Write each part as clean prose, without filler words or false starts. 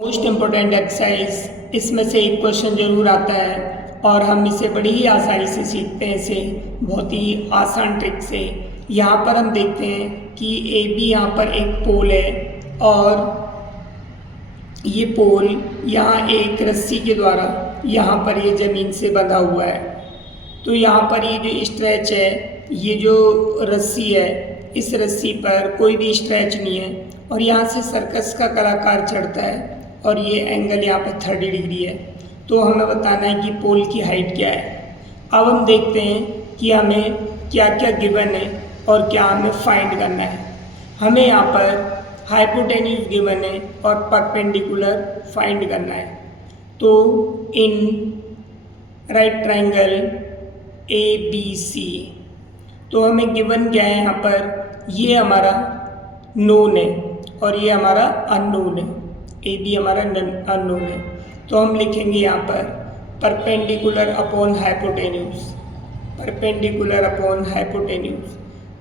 Most important exercise इसमें से एक क्वेश्चन जरूर आता है और हम इसे बड़ी ही आसानी से सीखते हैं, इसे बहुत ही आसान ट्रिक से। यहाँ पर हम देखते हैं कि ए बी यहाँ पर एक पोल है और ये पोल यहाँ एक रस्सी के द्वारा यहाँ पर ये ज़मीन से बंधा हुआ है। तो यहाँ पर ये जो स्ट्रेच है, ये जो रस्सी है, इस रस्सी पर कोई भी स्ट्रेच नहीं है और यहाँ से सर्कस का कलाकार चढ़ता है और ये एंगल यहाँ पर 30 डिग्री है। तो हमें बताना है कि पोल की हाइट क्या है। अब हम देखते हैं कि हमें क्या क्या गिवन है और क्या हमें फाइंड करना है। हमें यहाँ पर हाइपोटेन्यूज गिवन है और परपेंडिकुलर फाइंड करना है। तो in right triangle A B C, तो हमें गिवन क्या है यहाँ पर, ये हमारा नोन है और ये हमारा अननोन है। ए बी हमारा अननोन है, तो हम लिखेंगे यहाँ पर perpendicular upon hypotenuse, perpendicular upon hypotenuse.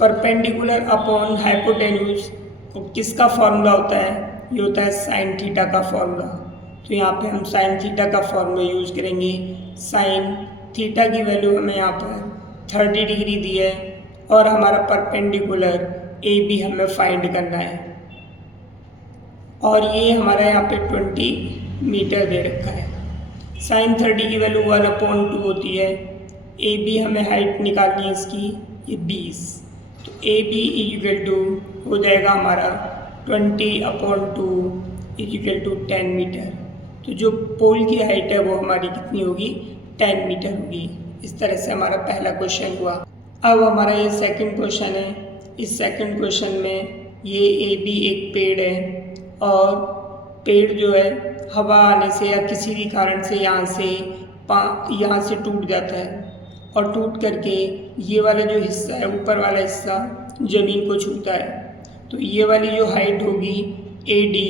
Perpendicular upon hypotenuse किसका फॉर्मूला होता है? ये होता है साइन थीटा का फॉर्मूला। तो यहाँ पे हम साइन थीटा का फॉर्मूला यूज करेंगे। साइन थीटा की वैल्यू हमें यहाँ पर 30 डिग्री दी है और हमारा परपेंडिकुलर ए बी हमें फाइंड करना है और ये हमारा यहाँ पे 20 मीटर दे रखा है। साइन 30 की वैल्यू 1/2 होती है। ए बी हमें हाइट निकालनी है इसकी, ये 20। तो ए बी इक्वल टू हो जाएगा हमारा 20/2 इक्वल टू 10 मीटर। तो जो पोल की हाइट है वो हमारी कितनी होगी? 10 मीटर होगी। इस तरह से हमारा पहला क्वेश्चन हुआ। अब हमारा ये सेकंड क्वेश्चन है। इस सेकंड क्वेश्चन में ये ए बी एक पेड़ है और पेड़ जो है हवा आने से या किसी भी कारण से यहाँ से टूट जाता है और टूट करके ये वाला जो हिस्सा है, ऊपर वाला हिस्सा ज़मीन को छूता है। तो ये वाली जो हाइट होगी ए डी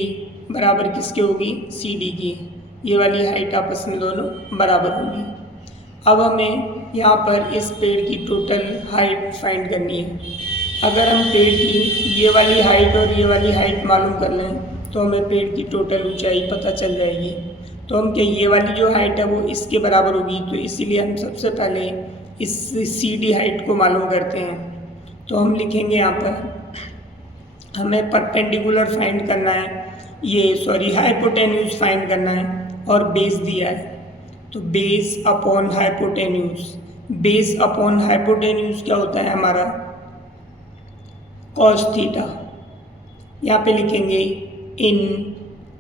बराबर किसके होगी? सी डी की। ये वाली हाइट आपस में दोनों बराबर होगी। अब हमें यहाँ पर इस पेड़ की टोटल हाइट फाइंड करनी है। अगर हम पेड़ की ये वाली हाइट और ये वाली हाइट मालूम कर लें तो हमें पेड़ की टोटल ऊंचाई पता चल जाएगी। तो हम क्या ये वाली जो हाइट है वो इसके बराबर होगी, तो इसीलिए हम सबसे पहले इस सी डी हाइट को मालूम करते हैं। तो हम लिखेंगे यहाँ पर हमें परपेंडिकुलर फाइंड करना है, हाइपोटेन्यूज फाइंड करना है और बेस दिया है। तो base upon hypotenuse, base upon hypotenuse क्या होता है हमारा? Cos theta. यहाँ पे लिखेंगे in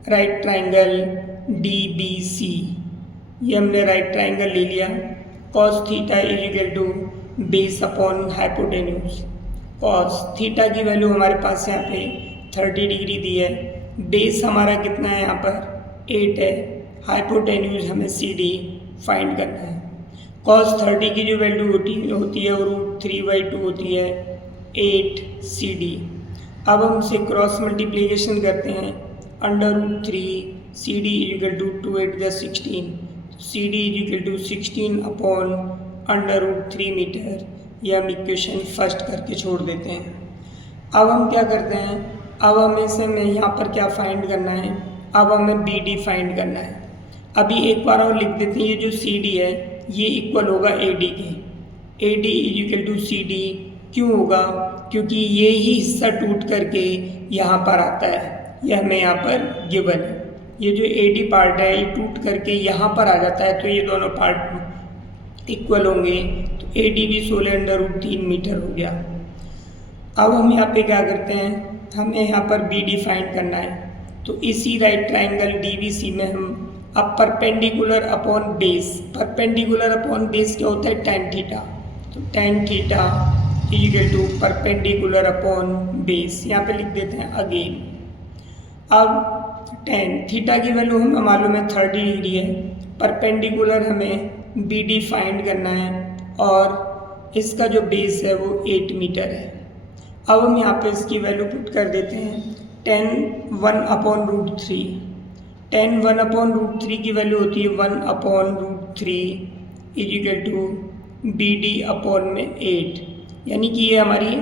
right triangle D B C, ये हमने राइट ट्रायंगल ले लिया। Cos theta is equal to base upon hypotenuse. Cos theta की वैल्यू हमारे पास यहाँ पे 30 डिग्री दी है। बेस हमारा कितना है यहाँ पर? 8 है। हाइपोटेन्यूज हमें सी डी फाइंड करना है। कॉस 30 की जो वैल्यू होती है वो √3/2 होती है 8 सी डी। अब हम इसे क्रॉस मल्टीप्लिकेशन करते हैं। √3 C D equal to 2 × 16, C D equal to 16 upon √3 metre. ये हम इक्वेशन फर्स्ट करके छोड़ देते हैं। अब हम क्या करते हैं, अब हमें से में यहाँ पर क्या फाइंड करना है? अब हमें बी डी फाइंड करना है। अभी एक बार और लिख देते हैं, ये जो सी डी है ये इक्वल होगा ए डी के। A D equal to C D क्यों होगा? क्योंकि ये ही हिस्सा टूट करके यहाँ पर आता है, ये हमें यहाँ पर गिवन है। ये जो ए डी पार्ट है ये टूट करके यहाँ पर आ जाता है, तो ये दोनों पार्ट इक्वल होंगे। तो ए डी भी 16√3 मीटर हो गया। अब हम यहाँ पे क्या करते हैं, हमें यहाँ पर बी डी फाइंड करना है। तो इसी right triangle D B C में हम अब perpendicular upon base, perpendicular upon base क्या होता है? tan theta. तो tan theta equal to perpendicular upon base, यहाँ पे लिख देते हैं अगेन। अब tan थीटा की वैल्यू हमें मालूम है 30 डिग्री है। परपेंडिकुलर हमें बी डी फाइंड करना है और इसका जो बेस है वो 8 मीटर है। अब हम यहाँ पे इसकी वैल्यू पुट कर देते हैं। tan 1/√3, tan 1/√3 की वैल्यू होती है 1/√3 equal to B D upon में 8, यानी कि ये हमारी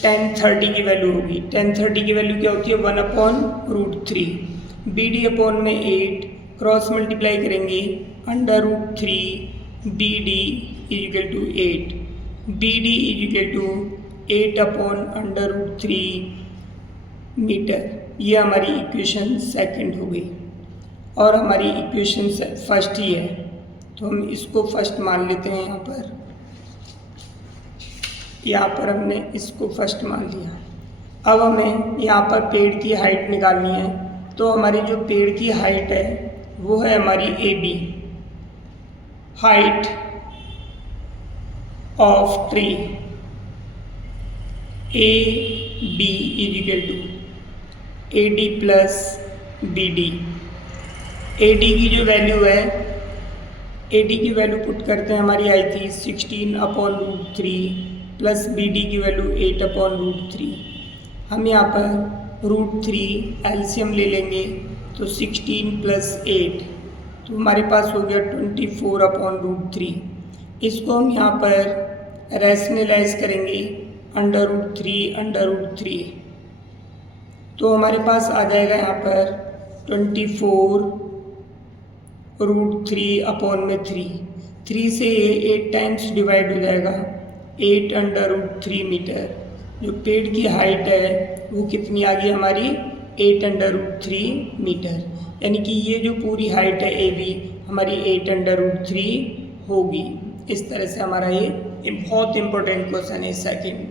tan 30 की वैल्यू होगी। tan 30 की वैल्यू क्या होती है? 1/√3। बी डी अपॉन में 8 क्रॉस मल्टीप्लाई करेंगे √3 B D equal to 8, B D equal to 8 upon √3 metre. ये हमारी इक्वेशन सेकंड हो गई और हमारी इक्वेशन फर्स्ट ही है, तो हम इसको फर्स्ट मान लेते हैं। यहाँ पर हमने इसको फर्स्ट मान लिया। अब हमें यहाँ पर पेड़ की हाइट निकालनी है, तो हमारी जो पेड़ की हाइट है वो है हमारी A B, height of tree A B equal to A D plus B D. A D की जो वैल्यू है, ए डी की वैल्यू पुट करते हैं, हमारी आई थी 16/√3 प्लस बी डी की वैल्यू 8/√3। हम यहाँ पर √3 एलसीएम ले लेंगे तो 16 + 8, तो हमारे पास हो गया 24/√3। इसको हम यहाँ पर रैशनलाइज करेंगे √3, तो हमारे पास आ जाएगा यहाँ पर 24√3/3। 3 से ये 8 टाइम्स डिवाइड हो जाएगा, 8√3 मीटर। जो पेड़ की हाइट है वो कितनी आ गई हमारी, 8√3 मीटर। यानी कि ये जो पूरी हाइट है ए बी हमारी 8√3 होगी। इस तरह से हमारा ये बहुत इंपॉर्टेंट क्वेश्चन है सेकंड।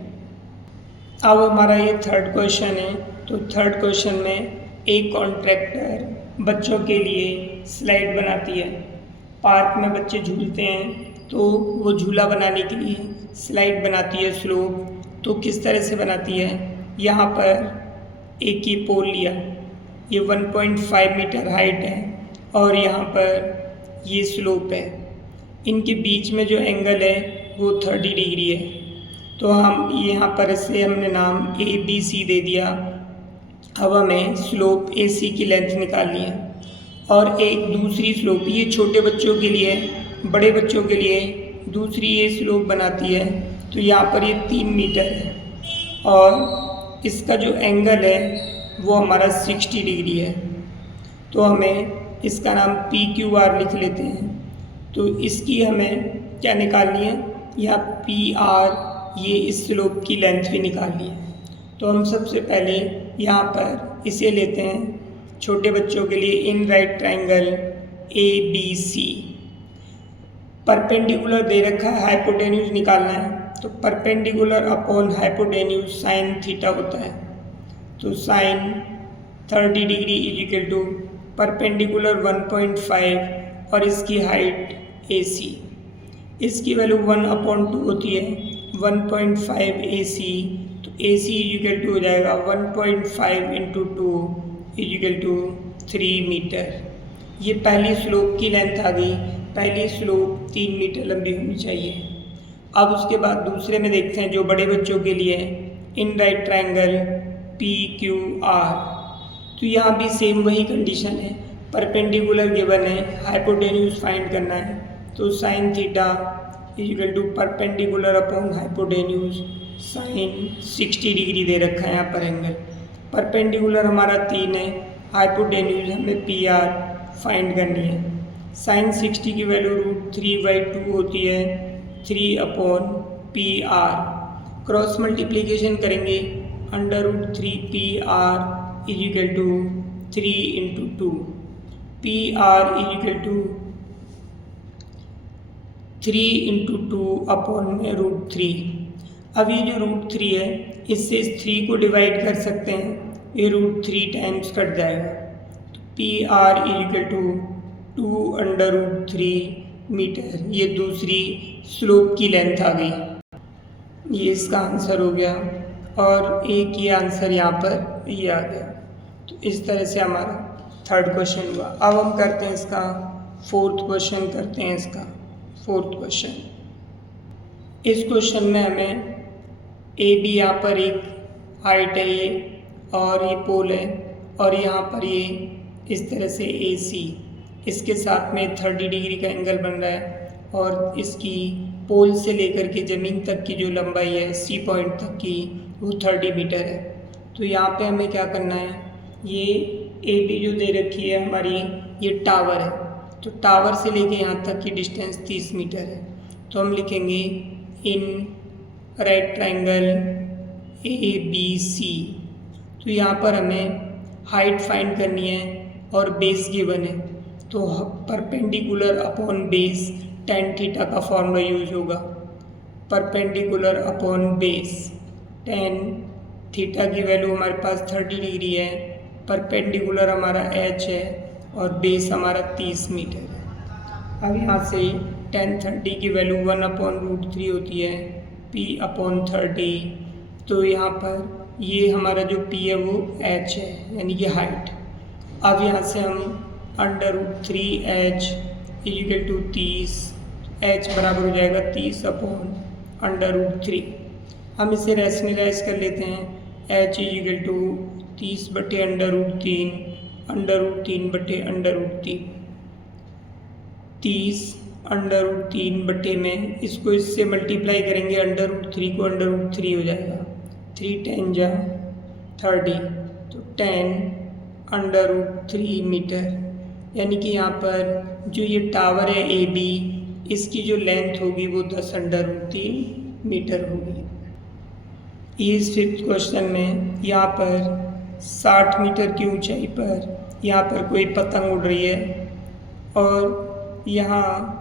अब हमारा ये थर्ड क्वेश्चन है, तो थर्ड क्वेश्चन में एक कॉन्ट्रैक्टर बच्चों के लिए स्लाइड बनाती है। पार्क में बच्चे झूलते हैं तो वो झूला बनाने के लिए स्लाइड बनाती है स्लोप। तो किस तरह से बनाती है, यहाँ पर एक ही पोल लिया, ये 1.5 मीटर हाइट है और यहाँ पर ये स्लोप है। इनके बीच में जो एंगल है वो 30 डिग्री है, तो हम यहाँ पर इसे हमने नाम ABC दे दिया। अब हमें स्लोप AC की लेंथ निकालनी है और एक दूसरी स्लोप, ये छोटे बच्चों के लिए, बड़े बच्चों के लिए दूसरी ये स्लोप बनाती है। तो यहाँ पर ये 3 मीटर है और इसका जो एंगल है वो हमारा 60 डिग्री है, तो हमें इसका नाम PQR लिख लेते हैं। तो इसकी हमें क्या निकालनी है, या PR, ये इस स्लोप की लेंथ भी निकालनी है। तो हम सबसे पहले यहाँ पर इसे लेते हैं छोटे बच्चों के लिए, in right triangle ABC। Perpendicular दे रखा है, हाइपोटेन्यूज निकालना है, तो perpendicular upon hypotenuse sine theta होता है। तो sine 30 degree equal to perpendicular 1.5 और इसकी हाइट AC, इसकी वैल्यू 1/2 होती है, 1.5 AC। तो AC इजिकल टू हो जाएगा 1.5 × 2 इजिकल टू 3 मीटर। ये पहली स्लोप की लेंथ आ गई, पहली स्लोप 3 मीटर लंबी होनी चाहिए। अब उसके बाद दूसरे में देखते हैं जो बड़े बच्चों के लिए, इन राइट ट्राइंगल PQR। तो यहाँ भी सेम वही कंडीशन है, परपेंडिकुलर गिवन है, हाइपोटेन्यूज फाइंड करना है। तो sine theta equal to perpendicular upon hypotenuse sine 60 degree दे रखा है यहाँ पर एंगल। परपेंडिकुलर हमारा 3 है, हाइपोटेन्यूज हमें PR फाइंड करनी है। साइन 60 की वैल्यू √3/2 होती है, 3/PR। क्रॉस मल्टीप्लिकेशन करेंगे √3 PR equal to 3 × 2, PR equal to 3 × 2/√3। अब ये जो √3 है, इससे इस 3 को डिवाइड कर सकते हैं, ये √3 टाइम्स कट जाएगा। तो PR इजिकल टू 2/√3 मीटर। ये दूसरी स्लोप की लेंथ आ गई, ये इसका आंसर हो गया और एक ये आंसर यहाँ पर ये आ गया। तो इस तरह से हमारा थर्ड क्वेश्चन हुआ। अब हम करते हैं इसका फोर्थ क्वेश्चन, करते हैं इसका फोर्थ क्वेश्चन। इस क्वेश्चन में हमें AB यहाँ पर एक हाइट है ये, और ये पोल है, और यहाँ पर ये इस तरह से AC, इसके साथ में 30 डिग्री का एंगल बन रहा है, और इसकी पोल से लेकर के ज़मीन तक की जो लंबाई है C पॉइंट तक की वो 30 मीटर है। तो यहाँ पे हमें क्या करना है, ये ए बी जो दे रखी है हमारी, ये टावर है, तो टावर से लेके यहाँ तक की डिस्टेंस 30 मीटर है। तो हम लिखेंगे in right triangle A B C. तो यहाँ पर हमें हाइट फाइंड करनी है और बेस गिवन है, तो perpendicular upon base tan theta का फॉर्मूला यूज होगा। Perpendicular upon base, tan theta की वैल्यू हमारे पास 30 डिग्री है, परपेंडिकुलर हमारा h है और बेस हमारा 30 मीटर है। अब यहाँ से tan 30 की वैल्यू 1/√3 होती है p/30। तो यहाँ पर ये हमारा जो p है वो h है, यानी कि हाइट। अब यहाँ से हम √3h = 30, h बराबर हो जाएगा 30/√3। हम इसे रैशनलाइज कर लेते हैं, h = 30/√3, √3/√3, 30/√3 में इसको इससे मल्टीप्लाई करेंगे, √3 को √3 हो जाएगा, 3 10 जा 30, तो 10/√3 मीटर। यानी कि यहाँ पर जो ये टावर है ए बी, इसकी जो लेंथ होगी वो 10/√3 मीटर होगी। इस 5th क्वेश्चन में यहाँ पर 60 मीटर की ऊंचाई पर यहाँ पर कोई पतंग उड़ रही है और यहाँ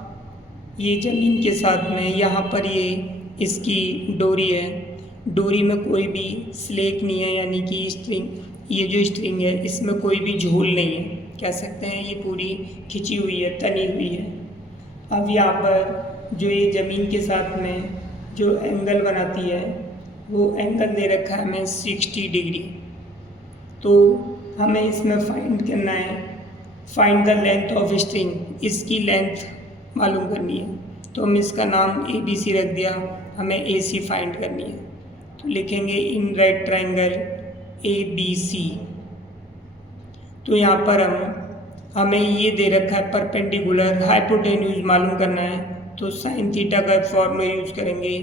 ये ज़मीन के साथ में यहाँ पर ये इसकी डोरी है। डोरी में कोई भी स्लेक नहीं है, यानी कि स्ट्रिंग, ये जो स्ट्रिंग है इसमें कोई भी झोल नहीं है, कह सकते हैं ये पूरी खिंची हुई है, तनी हुई है। अब यहाँ पर जो ये ज़मीन के साथ में जो एंगल बनाती है वो एंगल दे रखा है हमें 60 डिग्री। तो हमें इसमें फाइंड करना है, find the length of string, इसकी लेंथ मालूम करनी है। तो हम इसका नाम ABC रख दिया, हमें AC फाइंड करनी है। तो लिखेंगे इन राइट ट्रायंगल ABC। तो यहाँ पर हमें ये दे रखा है परपेंडिकुलर, हाइपोटेन्यूज मालूम करना है, तो साइन थीटा का फॉर्मूला यूज करेंगे,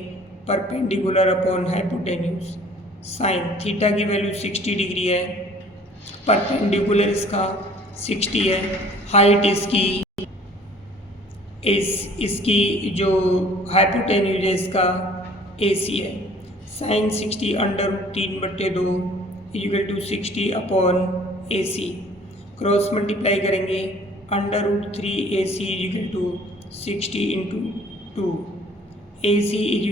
perpendicular upon hypotenuse. Sine theta की वैल्यू 60 डिग्री है, परपेंडिकुलर इसका 60 है, हाइट इसकी जो हाइपोटेन्यूज है इसका AC है। Sign 60/√3/2 = 60/AC। क्रॉस मल्टीप्लाई करेंगे, √3AC = 60 × 2, AC =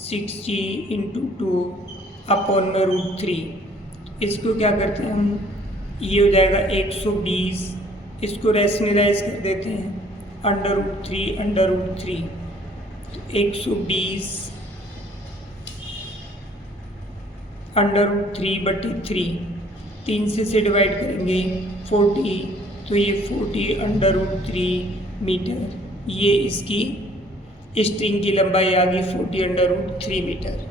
60 × 2/√3। इसको क्या करते हैं हम, ये हो जाएगा 120, इसको रैशनलाइज कर देते हैं, √3/√3, तो 120 √3/3, 3 से डिवाइड करेंगे 40, तो ये 40/√3 मीटर, ये इसकी स्ट्रिंग की लंबाई आ गई 40/√3 मीटर।